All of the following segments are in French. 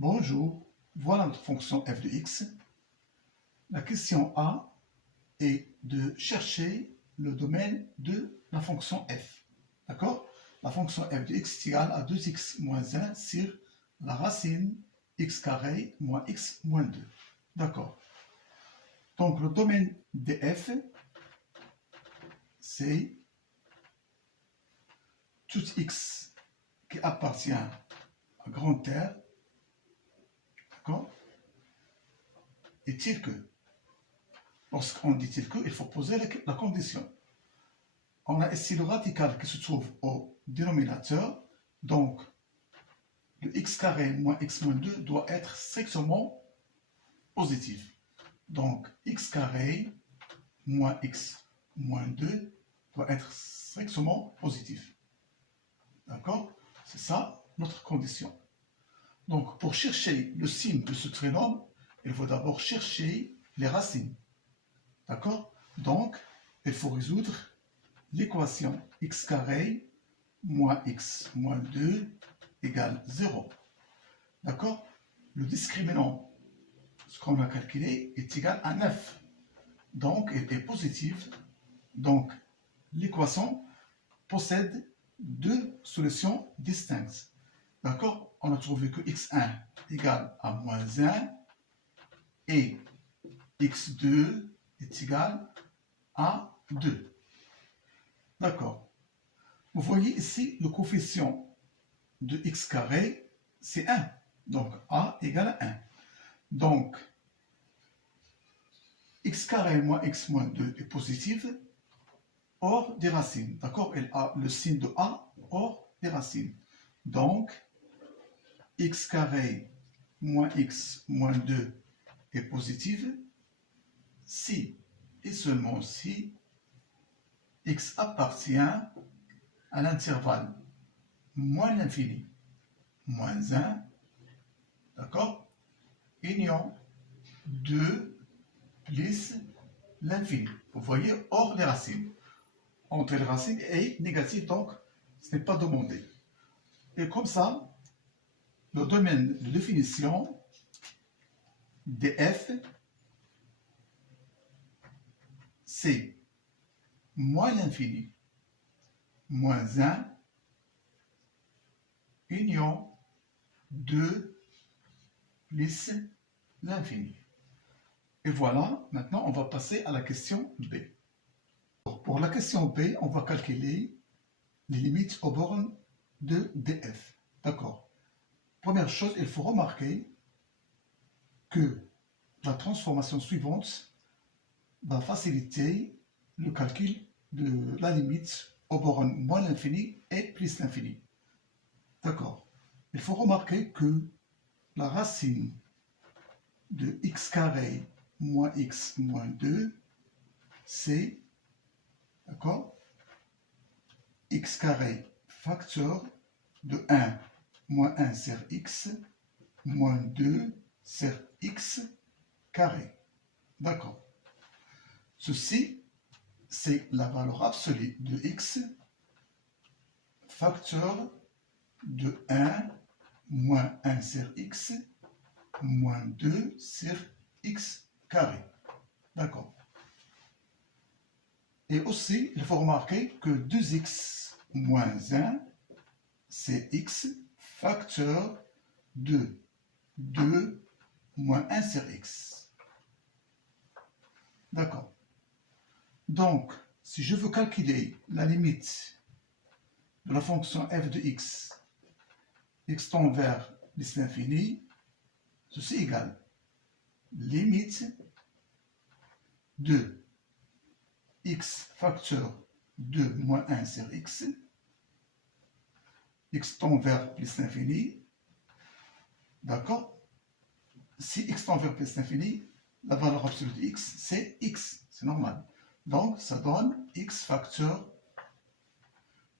Bonjour, voilà notre fonction f de x. La question A est de chercher le domaine de la fonction f. D'accord? La fonction f de x est égale à 2x moins 1 sur la racine x carré moins x moins 2. D'accord? Donc le domaine de f, c'est tout x qui appartient à grand R, d'accord? Est-il que? Lorsqu'on dit-il que, il faut poser la condition. On a ici le radical qui se trouve au dénominateur, donc le x carré moins x moins 2 doit être strictement positif. Donc x carré moins x moins 2 doit être strictement positif. D'accord? C'est ça notre condition. Donc pour chercher le signe de ce trinôme, il faut d'abord chercher les racines. D'accord? Donc il faut résoudre l'équation x carré moins x moins 2 égale 0. D'accord? Le discriminant, ce qu'on a calculé, est égal à 9. Donc, il est positif. Donc, l'équation possède deux solutions distinctes. D'accord? On a trouvé que x1 égale à moins 1 et x2 est égal à 2. D'accord? Vous voyez ici le coefficient de x carré, c'est 1. Donc, a égale à 1. Donc, x carré moins x moins 2 est positif hors des racines. D'accord? Elle a le signe de a hors des racines. Donc, x carré moins x moins 2 est positif si et seulement si x appartient à l'intervalle moins l'infini, moins 1, d'accord, union 2 plus l'infini. Vous voyez, hors les racines. Entre les racines est négatif, donc ce n'est pas demandé. Et comme ça, le domaine de définition de f, c'est moins l'infini, moins 1, union 2 plus l'infini. Et voilà, maintenant on va passer à la question B. Pour la question B, on va calculer les limites aux bornes de df. D'accord. Première chose, il faut remarquer que la transformation suivante va faciliter le calcul de la limite aux bornes moins l'infini et plus l'infini. D'accord. Il faut remarquer que la racine de x carré moins x moins 2, c'est, d'accord, x carré facteur de 1 moins 1 sur x moins 2 sur x carré. D'accord. Ceci, c'est la valeur absolue de x facteur de 1 moins 1 sur x moins 2 sur x carré. D'accord. Et aussi, il faut remarquer que 2x moins 1, c'est x facteur de 2 moins 1 sur x. D'accord. Donc, si je veux calculer la limite de la fonction f de x tend vers l'infini, ceci égale limite de x facteur 2 moins 1 sur x tend vers plus l'infini. D'accord? Si x tend vers plus l'infini, la valeur absolue de x, c'est x. C'est normal. Donc, ça donne x facteur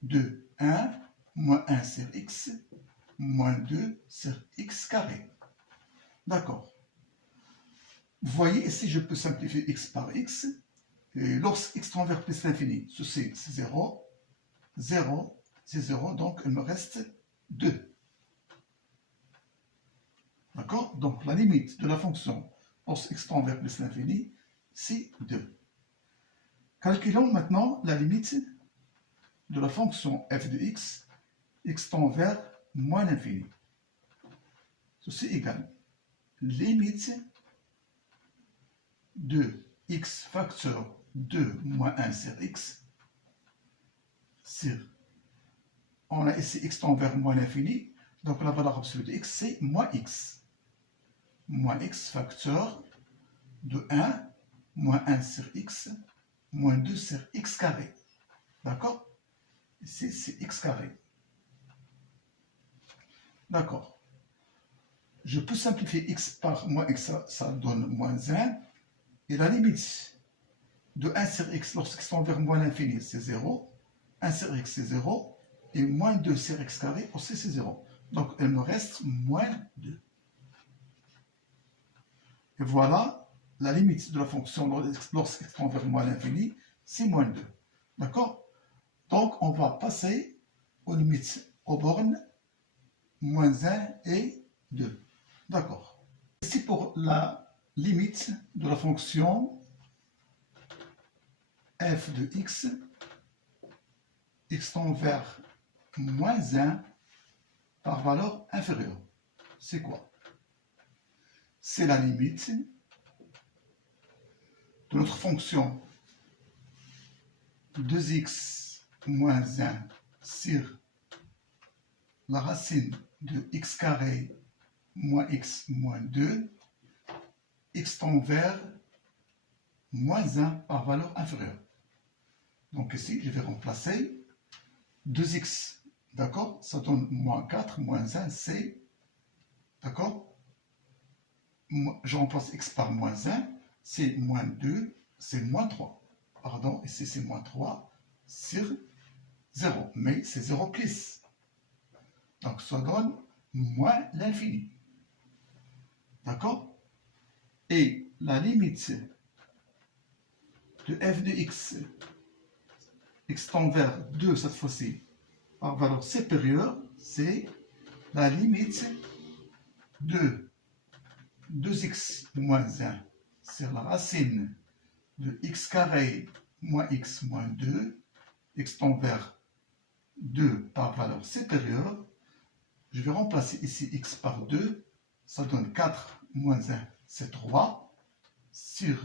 de 1 moins 1 sur x moins 2 sur x carré. D'accord. Vous voyez, ici, je peux simplifier x par x. Et lorsque x tend vers plus l'infini, ceci, c'est 0. 0, c'est 0, donc il me reste 2. D'accord? Donc la limite de la fonction lorsque x tend vers plus l'infini, c'est 2. Calculons maintenant la limite de la fonction f de x tend vers moins l'infini. Ceci égale limite de x facteur 2 moins 1 sur x sur, on a ici x tend vers moins l'infini, donc la valeur absolue de x c'est moins x. Moins x facteur de 1 moins 1 sur x moins 2 sur x carré. D'accord? Ici c'est x carré. D'accord. Je peux simplifier x par moins x, ça donne moins 1. Et la limite de 1 sur x lorsqu'ils sont vers moins l'infini, c'est 0. 1 sur x, c'est 0. Et moins 2 sur x carré aussi, c'est 0. Donc, il me reste moins 2. Et voilà, la limite de la fonction lorsqu'ils sont vers moins l'infini, c'est moins 2. D'accord? Donc, on va passer aux limites, aux bornes, moins 1 et 2. D'accord. Ici, pour la limite de la fonction f de x tend vers moins 1 par valeur inférieure. C'est quoi? C'est la limite de notre fonction 2x moins 1 sur la racine de x carré moins x moins 2, x tend vers moins 1 par valeur inférieure. Donc ici, je vais remplacer 2x, d'accord? Ça donne moins 4, moins 1, c'est, d'accord? Je remplace x par moins 1, c'est moins 2, c'est moins 3. Pardon, ici c'est moins 3 sur 0, mais c'est 0 plus. Donc ça donne moins l'infini. D'accord? Et la limite de f de x tend vers 2 cette fois-ci, par valeur supérieure, c'est la limite de 2x moins 1 sur la racine de x carré moins x moins 2, x tend vers 2 par valeur supérieure. Je vais remplacer ici x par 2, ça donne 4 moins 1, c'est 3, sur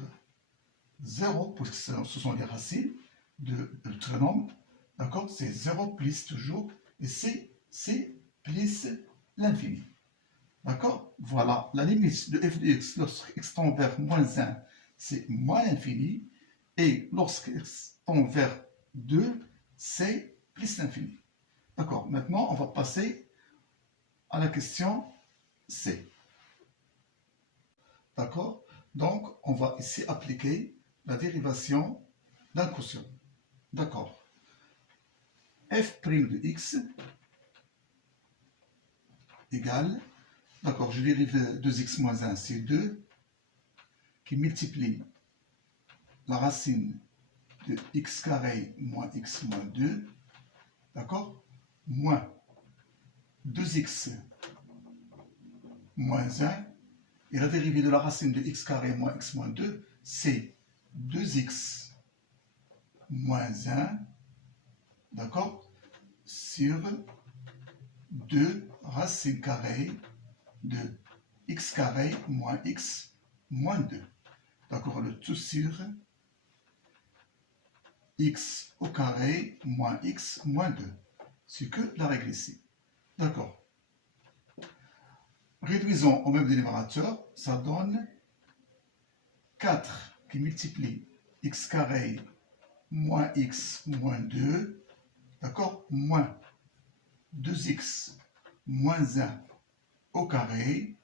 0, puisque ce sont les racines de trinôme, d'accord? C'est 0 plus toujours, et c'est plus l'infini. D'accord? Voilà, la limite de f de x lorsque x tend vers moins 1, c'est moins l'infini, et lorsque x tend vers 2, c'est plus l'infini. D'accord, maintenant on va passer à la question C. D'accord? Donc, on va ici appliquer la dérivation d'un quotient. D'accord? f' de x égale, d'accord, je dérive 2x moins 1, c'est 2, qui multiplie la racine de x carré moins x moins 2, d'accord, moins 2x moins 1, et la dérivée de la racine de x carré moins x moins 2, c'est 2x moins 1, d'accord, sur 2 racine carrée de x carré moins x moins 2. D'accord, le tout sur x au carré moins x moins 2. C'est que la règle ici. D'accord. Réduisons au même dénominateur, ça donne 4 qui multiplie x carré moins x moins 2, d'accord, moins 2x moins 1 au carré,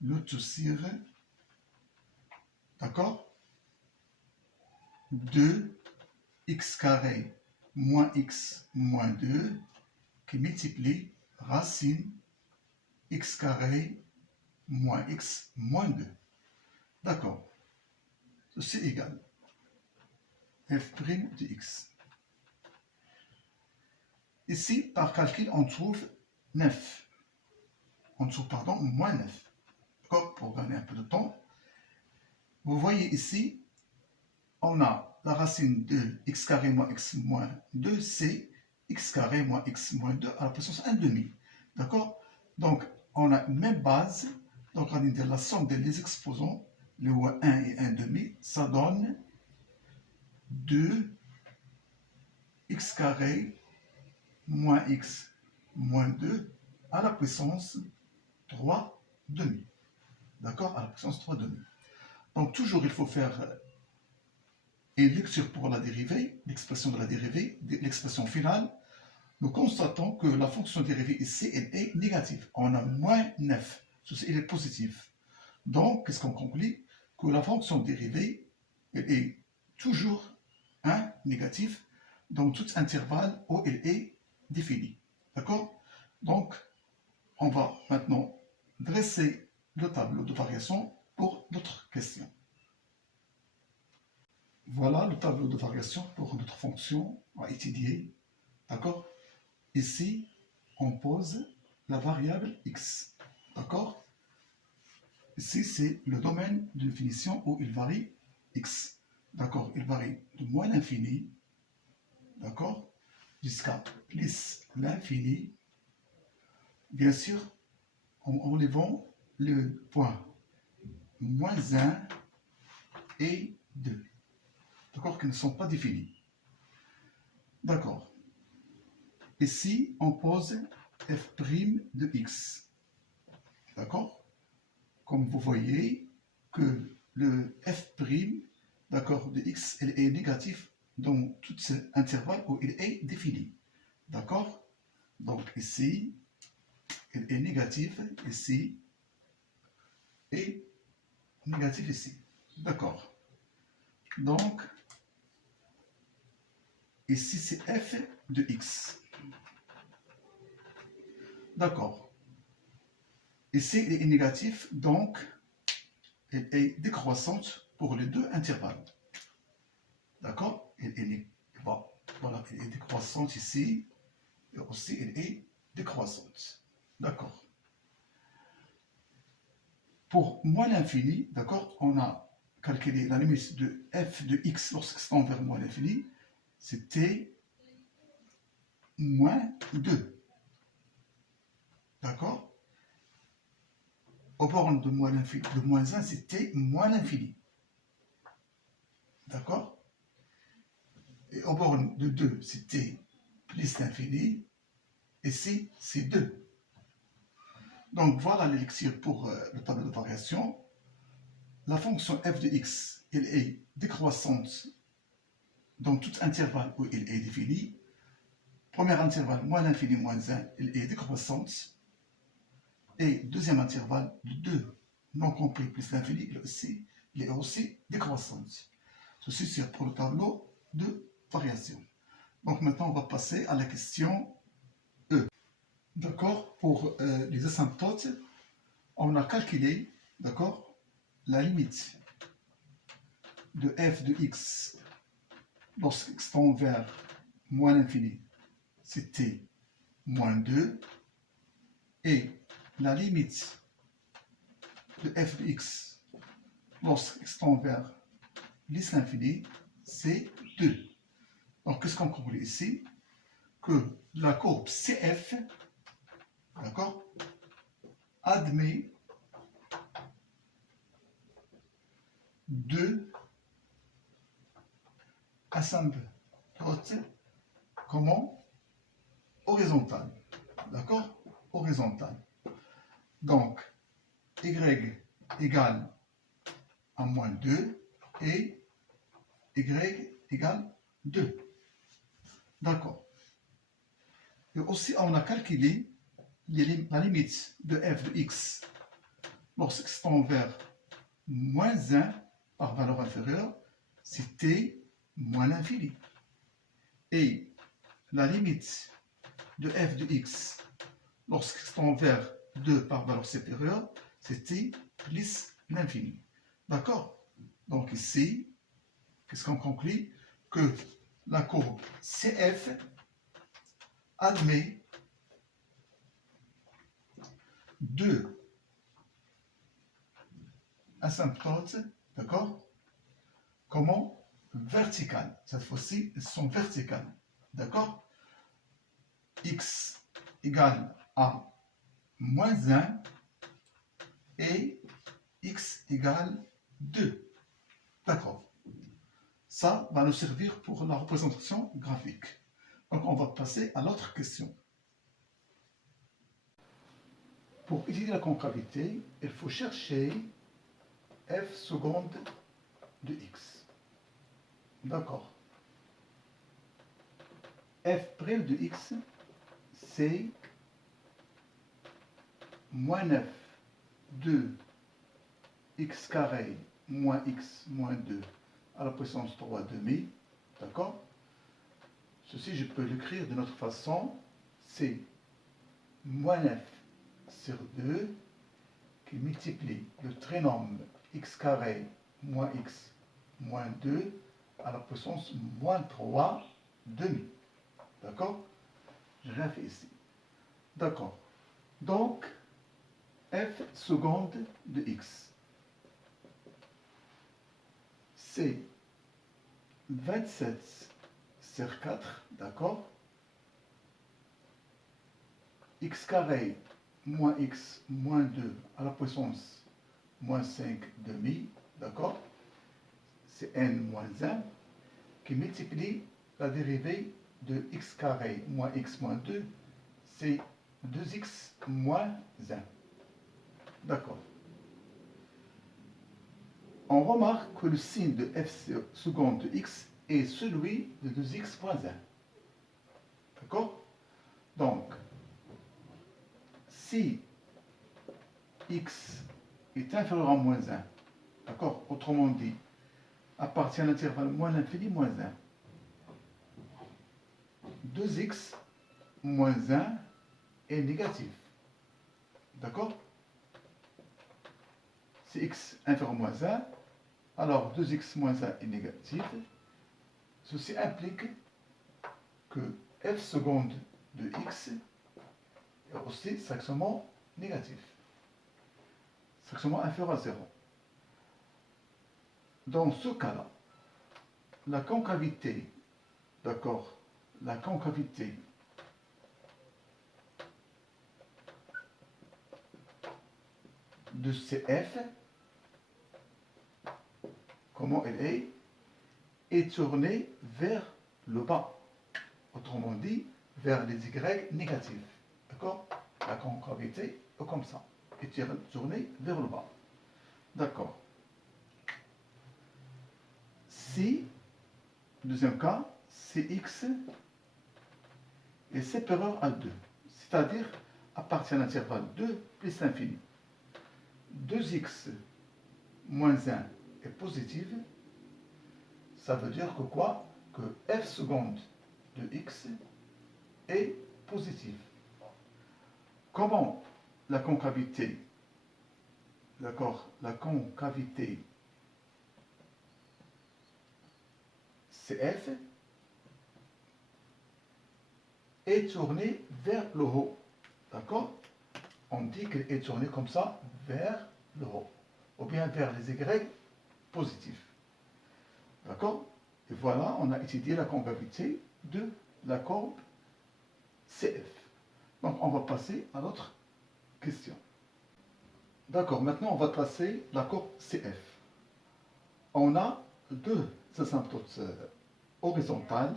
le tout sur, d'accord, 2x carré moins x moins 2 qui multiplie racine x carré moins x moins 2. D'accord. Ceci égale f' de x. Ici, par calcul, on trouve 9. en dessous, pardon, moins 9. D'accord? Pour gagner un peu de temps. Vous voyez ici, on a la racine de x carré moins x moins 2, c'est x carré moins x moins 2 à la puissance 1 demi. D'accord? Donc, on a une même base. Donc, on va dire la somme des exposants, le 1 et 1 demi, ça donne 2 x carré moins x moins 2 à la puissance 3 demi. D'accord? À la puissance 3 demi. Donc, toujours, il faut faire une lecture pour la dérivée, l'expression de la dérivée, l'expression finale. Nous constatons que la fonction dérivée ici, elle est négative. On a moins 9. Ceci, il est positif. Donc, qu'est-ce qu'on conclut? Que la fonction dérivée, elle est toujours 1 négatif dans tout intervalle où elle est définie. D'accord? Donc, on va maintenant dresser le tableau de variation pour notre question. Voilà le tableau de variation pour notre fonction à étudier. D'accord? Ici, on pose la variable x. D'accord? Ici, c'est le domaine de définition où il varie x. D'accord? Il varie de moins l'infini, d'accord, jusqu'à plus l'infini. Bien sûr, en enlevant le point moins 1 et 2. D'accord? Qui ne sont pas définis. D'accord. Ici, on pose f' de x. D'accord? Comme vous voyez que le f', d'accord, de x, il est négatif dans tout cet intervalle où il est défini. D'accord? Donc ici, il est négatif ici et négatif ici. D'accord? Donc, ici, c'est f de x. D'accord. Ici, il est négatif, donc elle est décroissante pour les deux intervalles. D'accord? Voilà, elle est décroissante ici, et aussi elle est décroissante. D'accord. Pour moins l'infini, d'accord, on a calculé la limite de f de x lorsque c'est tend vers moins l'infini, c'était moins 2. D'accord? Au borne de moins 1, c'était moins l'infini. D'accord? Et au borne de 2, c'était plus l'infini. Ici, c'est 2. Donc, voilà les lectures pour le tableau de variation. La fonction f de x, elle est décroissante dans tout intervalle où elle est définie. Premier intervalle, moins l'infini, moins 1, elle est décroissante. Et deuxième intervalle, de 2 non compris plus l'infini, il est aussi décroissante. Ceci, c'est pour le tableau de variation. Donc maintenant, on va passer à la question E. D'accord? Pour les asymptotes, on a calculé, d'accord, la limite de f de x lorsqu'x tend vers moins l'infini, c'était moins 2, et la limite de f de x lorsqu'x tend vers plus l'infini, c'est 2. Donc, qu'est-ce qu'on conclut ici? Que la courbe CF, d'accord, admet 2 asymptotes, comment? Horizontales. D'accord? Horizontales. Donc, y égale à moins 2 et y égale 2. D'accord. Et aussi, on a calculé la limite de f de x lorsqu'x tend vers moins 1 par valeur inférieure, c'était moins l'infini. Et la limite de f de x lorsqu'x tend vers 2 par valeur supérieure, c'était plus l'infini. D'accord? Donc ici, qu'est-ce qu'on conclut? Que la courbe CF admet deux asymptotes, d'accord? Comment? Verticales. Cette fois-ci, elles sont verticales, d'accord? X égale à moins 1 et x égale 2. D'accord. Ça va nous servir pour la représentation graphique. Donc, on va passer à l'autre question. Pour étudier la concavité, il faut chercher f seconde de x. D'accord. F' de x, c'est moins 9 de x carré moins x moins 2 à la puissance 3 demi. D'accord? Ceci, je peux l'écrire de notre façon. C'est moins 9 sur 2 qui multiplie le trinôme x carré moins x moins 2 à la puissance moins 3 demi. D'accord? Je refais ici. D'accord. Donc, f seconde de x, c'est 27 sur 4, d'accord? X carré moins x moins 2 à la puissance moins 5 demi, d'accord? C'est n moins 1 qui multiplie la dérivée de x carré moins x moins 2, c'est 2x moins 1. D'accord. On remarque que le signe de f seconde de x est celui de 2x moins 1. D'accord? Donc, si x est inférieur à moins 1, d'accord? Autrement dit, appartient à l'intervalle moins l'infini moins 1, 2x moins 1 est négatif. D'accord? Si x inférieur à moins 1, alors 2x moins 1 est négatif. Ceci implique que f seconde de x est aussi strictement négatif, strictement inférieur à 0. Dans ce cas-là, la concavité, d'accord, la concavité de CF, comment elle est tournée vers le bas. Autrement dit, vers les Y négatifs. D'accord? La concavité est comme ça, est tournée vers le bas. D'accord. Si, deuxième cas, Cx est supérieur à 2, c'est-à-dire appartient à l'intervalle 2 plus l'infini. 2x moins 1 est positive, ça veut dire que quoi? Que f seconde de x est positive. Comment la concavité, d'accord, la concavité CF est tournée vers le haut, d'accord? On dit qu'elle est tournée comme ça vers le haut, ou bien vers les Y positifs. D'accord? Et voilà, on a étudié la concavité de la courbe CF. Donc, on va passer à l'autre question. D'accord, maintenant on va tracer la courbe CF. On a deux asymptotes horizontales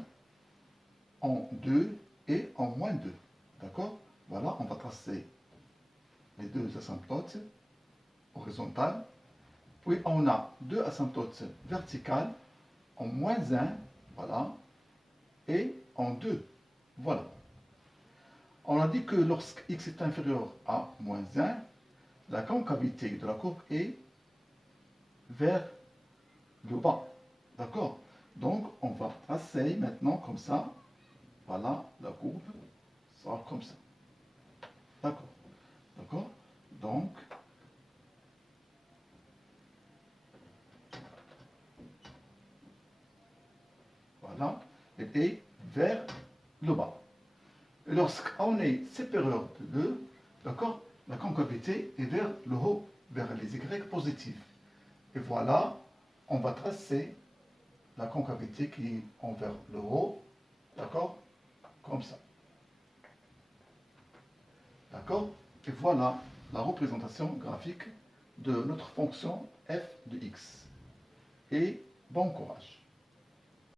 en 2 et en moins 2. D'accord? Voilà, on va tracer les deux asymptotes horizontales. Puis on a deux asymptotes verticales en moins 1, voilà, et en 2, voilà. On a dit que lorsque x est inférieur à moins 1, la concavité de la courbe est vers le bas. D'accord? Donc, on va tracer maintenant comme ça. Voilà, la courbe sera comme ça. D'accord? D'accord? Donc, voilà, elle est vers le bas. Et lorsqu'on est supérieur de 2, d'accord, la concavité est vers le haut, vers les Y positifs. Et voilà, on va tracer la concavité qui est envers le haut, d'accord? Comme ça. D'accord? Et voilà la représentation graphique de notre fonction f de x. Et bon courage.